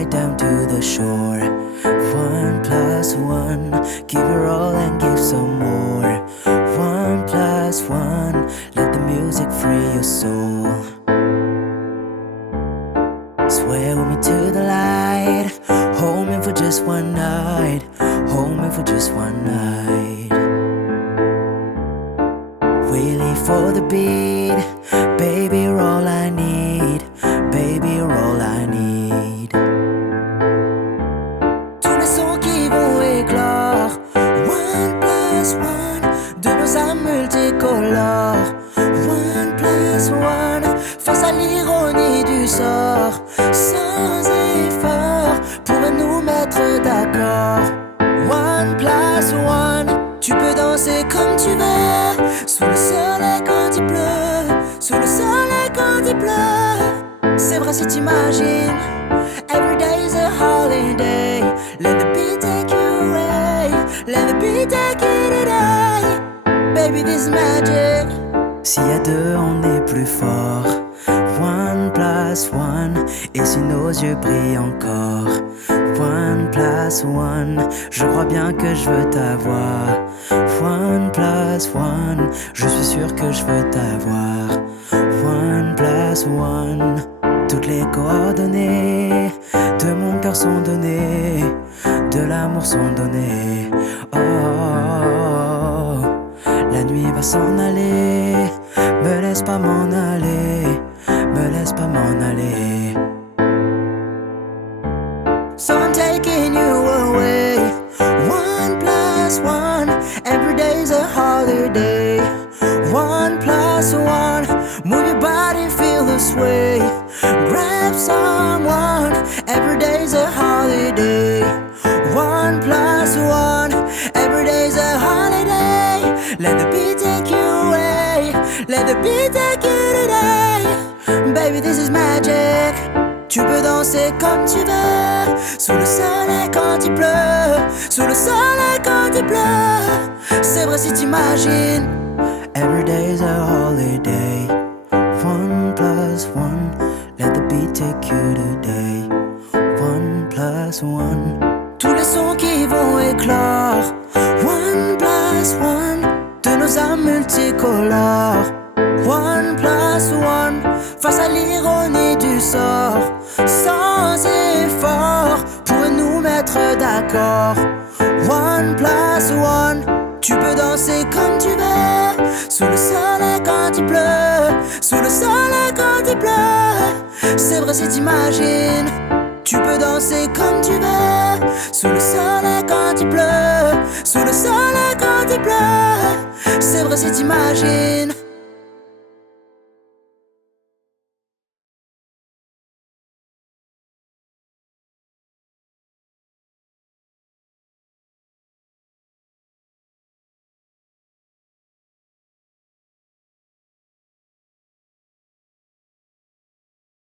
right down to the shore. 1 plus 1, give your all and give some more. 1 plus 1, let the music free your soul. Swear with me to the light, hold me for just one night, hold me for just one night. We live for the beat, baby you're all I need, baby you're all I need. Tous les sons qui vont éclore, 1 plus 1, de nos âmes multicolores. 1 plus 1, face à l'ironie du sort, sans effort, pourrait nous mettre d'accord. 1 plus 1, tu peux danser comme tu veux, sous le soleil quand il pleut, sous le soleil quand il pleut. C'est vrai si t'imagines, every day is a holiday. Let the beat take you away, let the beat take you today. Baby this is magic. S'il y a deux on est plus fort. 1 plus 1, et si nos yeux brillent encore. 1 plus 1, je crois bien que je veux t'avoir. 1 plus 1, je suis sûr que je veux t'avoir. 1 plus 1, toutes les coordonnées de mon cœur sont données, de l'amour sont données. Oh, oh, oh, la nuit va s'en aller, me laisse pas m'en aller, me laisse pas m'en aller. So I'm taking you away. 1 plus 1, every day's a holiday. 1 plus 1, move your body, feel the sway. Grab someone, every day's a holiday. 1 plus 1, every day's a holiday. Let the beat take you away, let the beat take you today. Baby this is magic. Tu peux danser comme tu veux, sous le soleil quand il pleut, sous le soleil quand il pleut. C'est vrai si t'imagines, every day's a holiday. 1 plus 1, let the beat take you today. 1 plus 1, tous les sons qui vont éclore. 1 plus 1, de nos âmes multicolores. 1 plus 1, face à l'ironie du sort, sans effort, pourrait nous mettre d'accord. 1 plus 1, tu peux danser comme tu veux, sous le soleil quand il pleut, sous le soleil quand il pleut. C'est vrai si t'imagines, tu peux danser comme tu veux, sous le soleil quand il pleut, sous le soleil quand il pleut. C'est vrai si t'imagines.